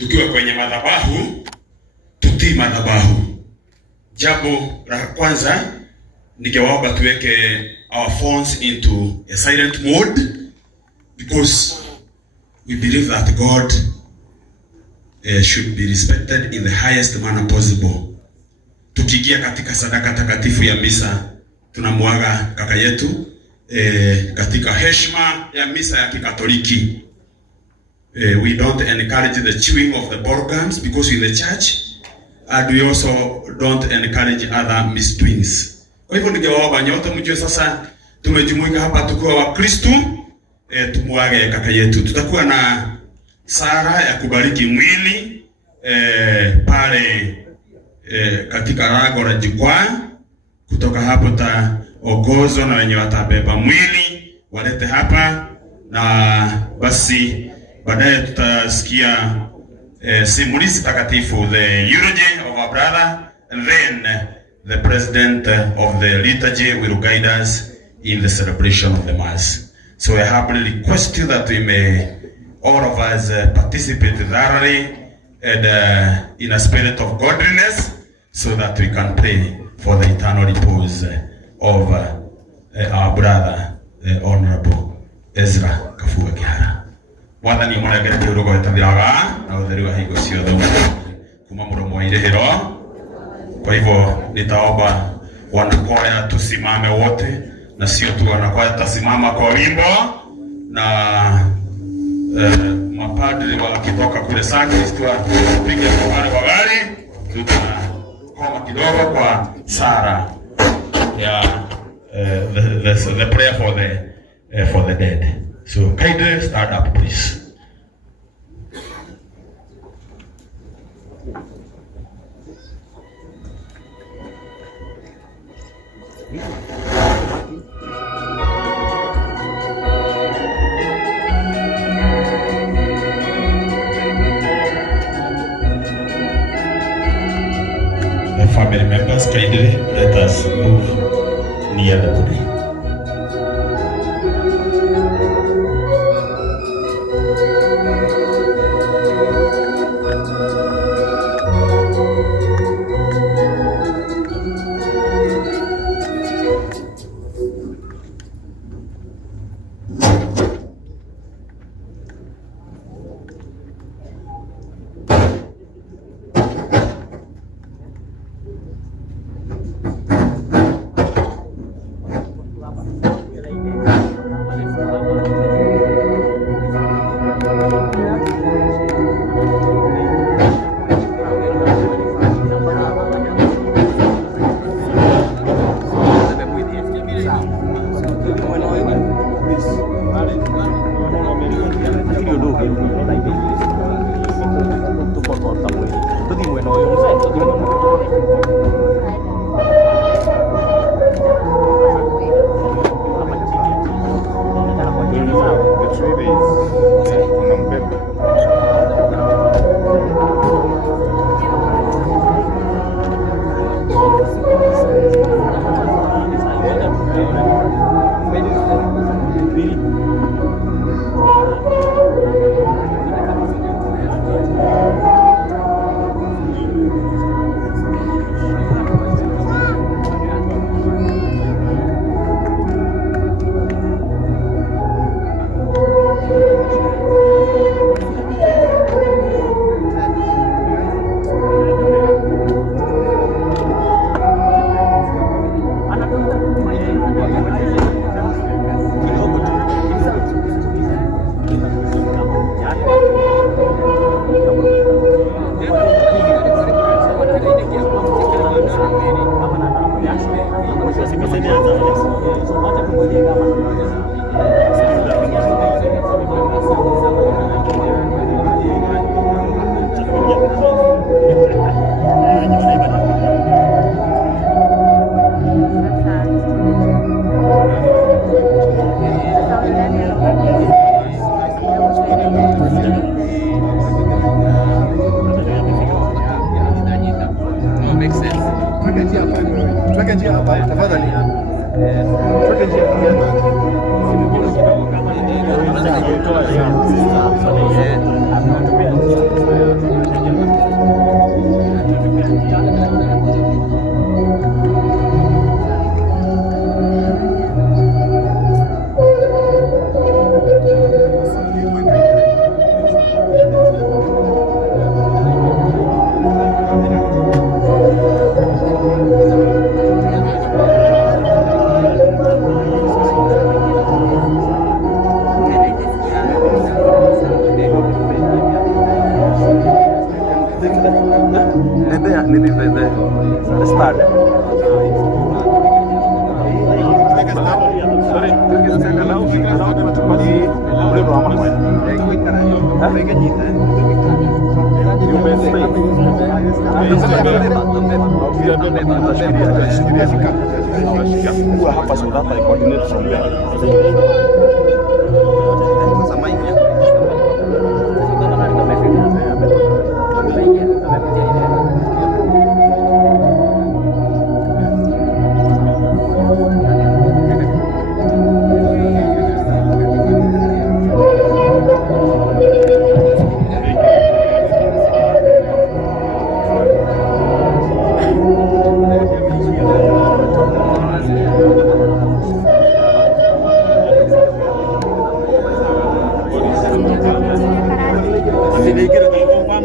tukiwa kwenye madhabahu, tutii madhabahu. Jambo la kwanza ningewaomba tuweke our phones into a silent mode, because we believe that God should be respected in the highest manner possible. Tukiingia katika sadaka takatifu ya misa, tunamwaga kaka yetu katika heshima ya misa ya Kikatoliki. We don't encourage the chewing of the ball gums because in the church, and we also don't encourage other misdoings. Kwa hivyo ningewaomba nyote mjue sasa tumejumuika hapa tukiwa Wakristo, tumwage kaka yetu. Tutakuwa na sala ya kubariki mwili pale katika lango la jukwaa. Kutoka hapo taongozwa na wenye watabeba mwili walete hapa, na basi baadaye tutasikia simulizi takatifu, the eulogy of our brother, and then the president of the liturgy will guide us in the celebration of the mass. So I humbly request you that we may all of us participate thoroughly and in a spirit of godliness, so that we can pray for the eternal repose of our brother, Honorable Ezra Kafuga Kihara. Mwathani murengere kiurugo itathiraga na utheri wa hingo ciothe kuma muromo wa irihiro. Kwa hivyo nitaomba wanakwaya tusimame wote, na sio tu wanakwaya, tasimama kwa wimbo, na mapadri wakitoka kule sakristi wapige wale wa gari, tutakoma kidogo kwa sala ya the prayer for the dead. So kindly stand up, please. The family members, kindly let us move near the body. Tafadhali. the start. Hapa sudah tak koordinat sampai.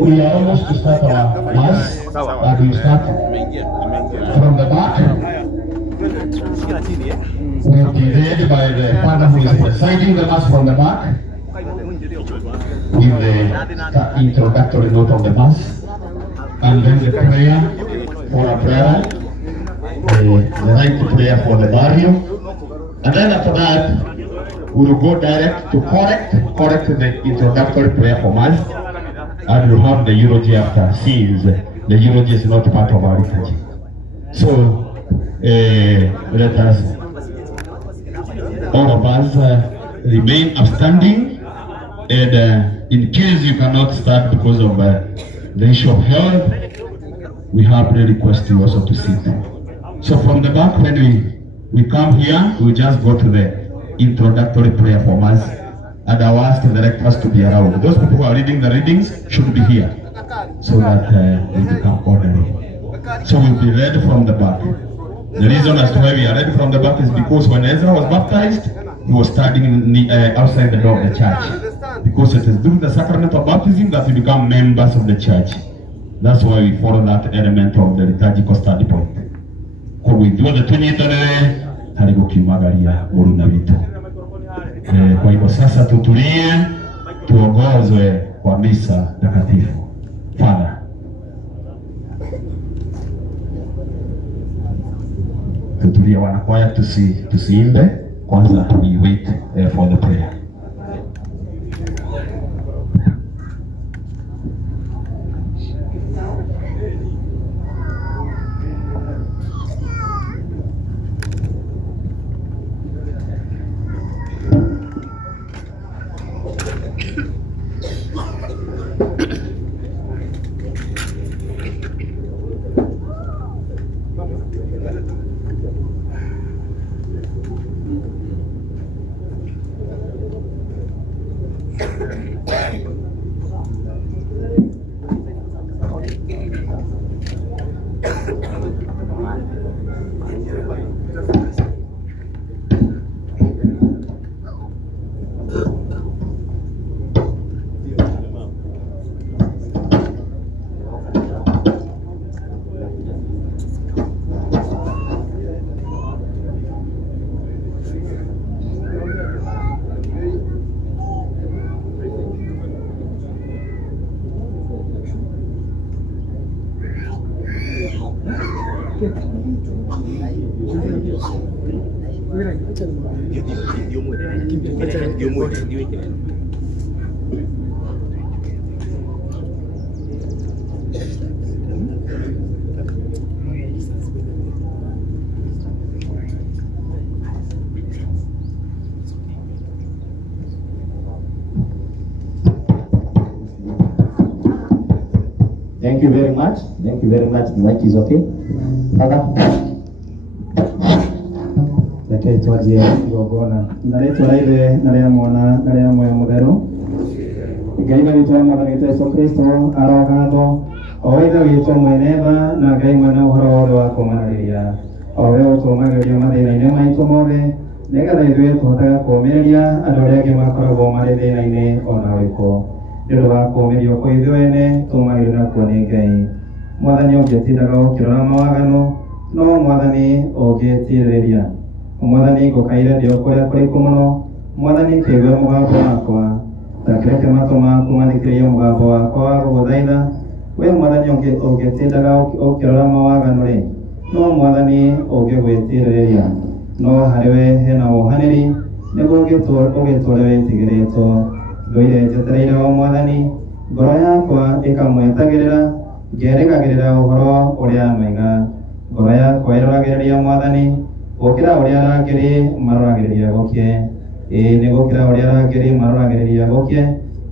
We are almost to start our mass, and we start from the back. We will be led by the father who is presiding the mass from the back, with the introductory note of the mass, and then the prayer for a prayer, the right prayer for the barrio, and then after that we will go direct to correct the introductory prayer for mass. And we have the eulogy after, since the eulogy is not part of our liturgy. So let us, all of us, remain upstanding, and in case you cannot start because of the issue of health, we humbly request you also to sit. So from the back, when we come here, we just go to the introductory prayer for mass. And I will ask the directors to be around. Those people who are reading the readings should be here, so that they become orderly. So we'll be read from the back. The reason as to why we are read from the back is because when Ezra was baptized, he was standing outside the door of the church. Because it is through the sacrament of baptism that we become members of the church. That's why we follow that element of the liturgical study point. Kwa hivyo the tunyitanire harigo kimagaria uruna vitu. Kwa hivyo sasa tutulie, tuongozwe kwa misa takatifu. Father. Tutulie wanakwaya, tusiimbe kwanza, we wait for the prayer. Thank you very much. Thank you very much. The mic is okay. Leke tuanzie igongona. Naretwa raive naria mwana naria moyo mutheru. Ngai witũ mwathani witũ Yesu Kristo arogatho o ithe witũ mwene tha na Ngai mwene ũhoro wothe wa kũũmanagĩria o we ũtũũmagĩria mathĩna-inĩ maitũ mothe nĩgetha ithuĩ tũhotaga kũũmĩrĩria andũ arĩa angĩ makoragwo marĩ thĩna-inĩ ona ũrĩkũ. Nĩ ũndũ wa kũũmĩrio kwa ithuĩ ene tũũmagĩrio nakuo nĩ Ngai. Mwathani ũngĩtindaga ũkĩrora mawagano no Mwathani ũngĩtirĩrĩria. Mwathani ngũkaire ndĩ o kũrĩa kũraiku mũno. Mwathani kĩigue mũgambo wakwa, ta kĩreke matũ maku mathikĩrĩrie mũgambo wakwa wa gũgũthaitha we mwathani ũngĩtindaga ũkĩrora mawaganu rĩ, no mwathani ũngĩgwĩtirĩrĩria, no harĩwe hena ũhanĩri nĩguo ũgĩtũre wĩtigĩrĩtwo. Ndũire njetereire o mwathani, ngoro yakwa ĩkamwetagĩrĩra, ngerĩgagĩrĩra ũhoro ũrĩa anoiga. Ngoro yakwa ĩroragĩrĩria mwathani gũkĩra ũrĩa arangĩri maroragĩrĩria gũkie. Nĩ gũkĩra ũrĩa arangĩri maroragĩrĩria gũkie.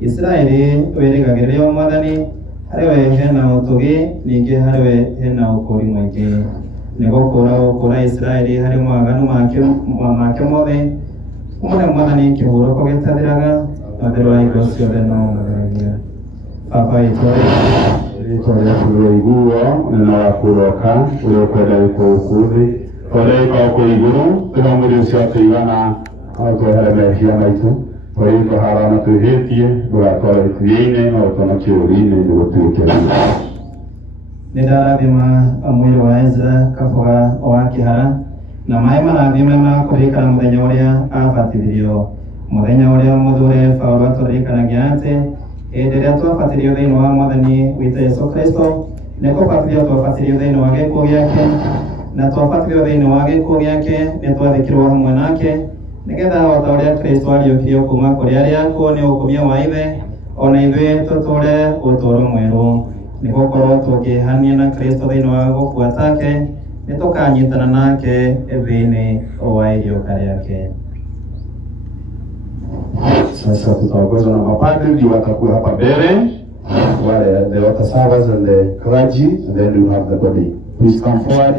Israeli wĩrĩgagĩrĩria o mwathani, harĩwe hena ũtũgi, ningĩ harĩwe hena ũkũri mũingĩ. Nĩ gũkũra Israeli harĩ mawaganu make mothe. Ũmwe mwathani kĩhurũko gĩtathiraga, na mbere wa indo ciothe no mũtheragia. Baba witũ rĩtwa rĩaku rĩroiguo na wakũroka ũrĩa ũkwenda gũkũ thĩ ũrĩa ĩkoragwo kwĩ igũrũ tũromĩrĩ ũcio atũigana atwehere mehia maitũ ũrĩa ĩkohara na twĩhĩtie ndũgatware gĩtugĩ-inĩ no ũtũhonokie ũũru-inĩ nĩgũtuĩke nĩ ndarathima mwĩrĩ wa Ezra Kaboga wa Kĩhara na maĩ marathime ma kũririkana mũthenya ũrĩa abatithirio, mũthenya ũrĩa mũthure Paulo atũririkanagia atĩ hĩndĩ ĩrĩa twabatithio thĩinĩ wa mwathani witũ Yesu Kristo nĩ kũbatithio twabatithio thĩinĩ wa gĩkuũ gĩake, na twabatithio thĩinĩ wa gĩkuũ gĩake nĩ twathikirwo hamwe nake, nĩgetha o ta ũrĩa Kristo ariũkirio kuuma kũrĩ arĩa akuũ nĩ ũkumia wa ithe, ona ithuĩ tũtũũre ũtũũro mwerũ. Nĩ gũkorwo tũngĩĩhania na Kristo thĩinĩ wa gũkua take, nĩ tũkanyitana nake thĩinĩ wa irio rĩake. Sasa tutaongozwa na mapadri ndio watakuwa hapa mbele, wale the altar servers and the clergy, and then we have the body. Please come forward.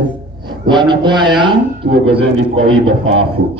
Wanakwaya tuongozeni kwa wimbo faafu.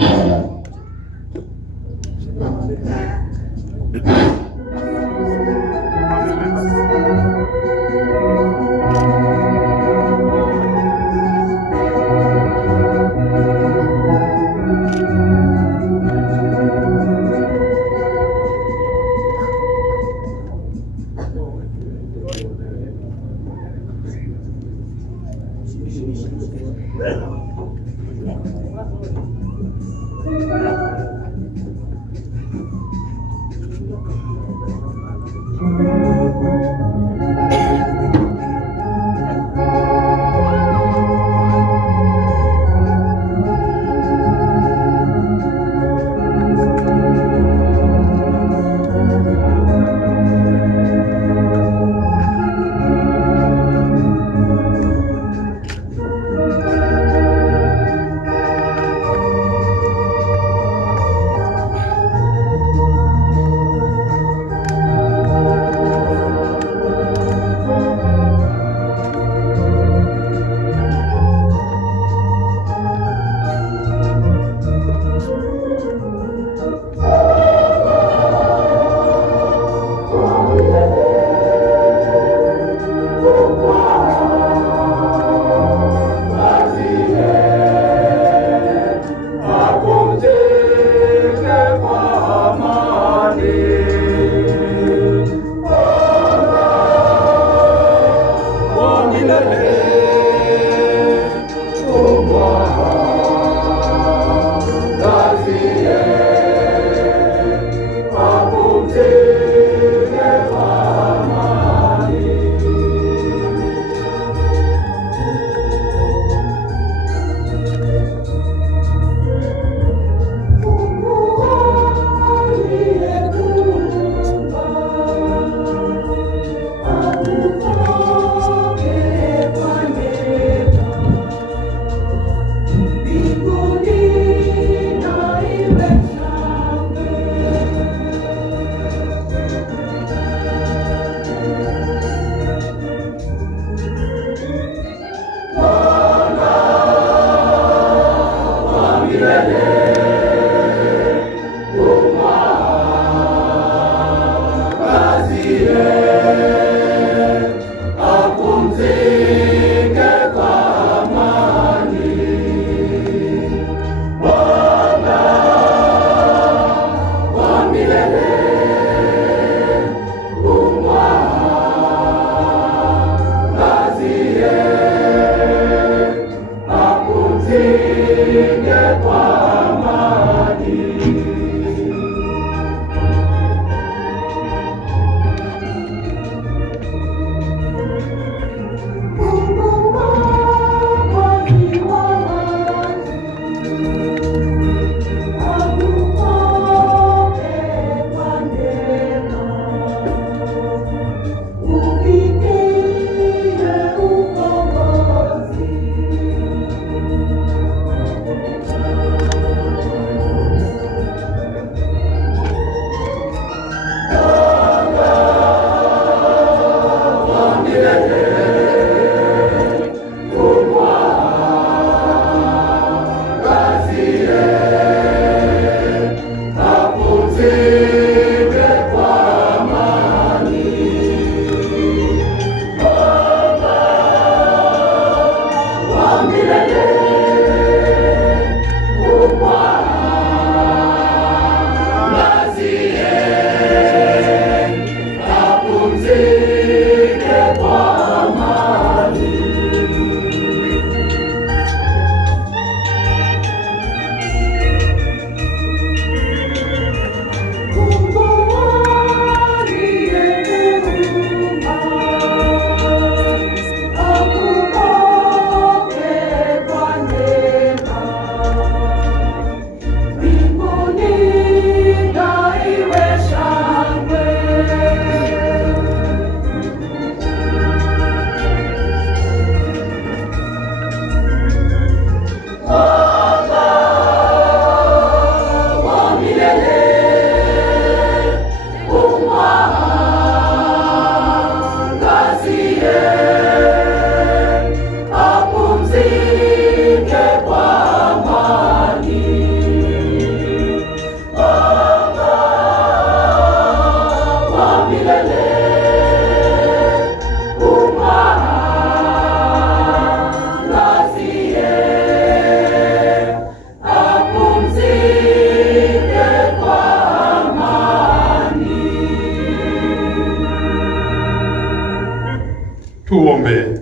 Tuombe.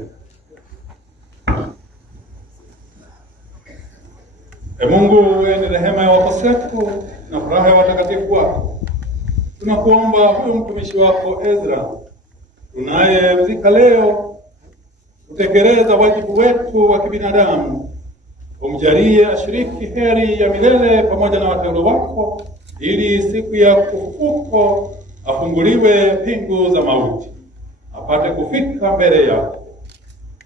Mungu wenye rehema ya wakosefu na furaha ya watakatifu wako, tunakuomba huyu mtumishi wako Ezra tunayemzika leo kutekeleza wajibu wetu wa kibinadamu, umjalie ashiriki heri ya milele pamoja na wateule wako, ili siku ya kufufuko afunguliwe pingu za mauti, apate kufika mbele yako.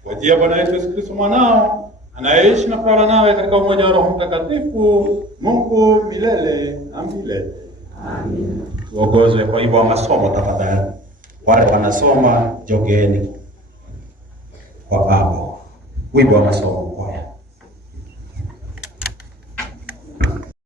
Kwa njia ya Bwana wetu Yesu Kristo mwanao, anayeishi na kulala nawe katika umoja wa Roho Mtakatifu, Mungu milele na milele. Amen. Tuongozwe kwa hivyo masomo tafadhali. Wale wanasoma jogeni kwa baba. Wimbo wa masomo kwaya.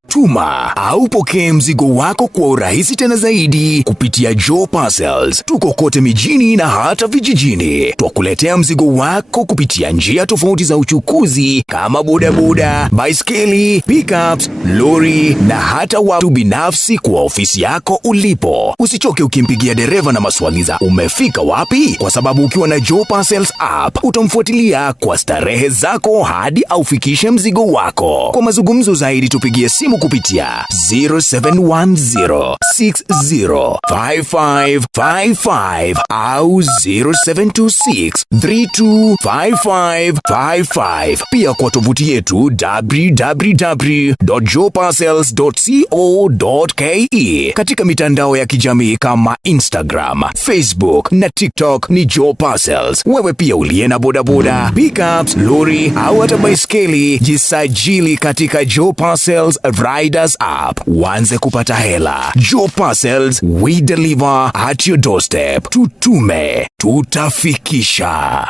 Tuma au pokee mzigo wako kwa urahisi tena zaidi kupitia Joe Parcels. Tuko kote mijini na hata vijijini. Twakuletea mzigo wako kupitia njia tofauti za uchukuzi kama bodaboda, baiskeli, pickups, lori na hata watu binafsi kwa ofisi yako ulipo. Usichoke ukimpigia dereva na maswali za umefika wapi, kwa sababu ukiwa na Joe Parcels app utamfuatilia kwa starehe zako hadi aufikishe mzigo wako. Kwa mazungumzo zaidi tupigie simu kupitia 0710605555 au 0726325555. Pia kwa tovuti yetu www.joeparcels.co.ke. Katika mitandao ya kijamii kama Instagram, Facebook na TikTok ni Joe Parcels. Wewe pia uliye na bodaboda, pickups, lori au hata baiskeli, jisajili katika Joe Parcels Riders app. Uanze kupata hela. Joe Parcels, we deliver at your doorstep. Tutume, tutafikisha.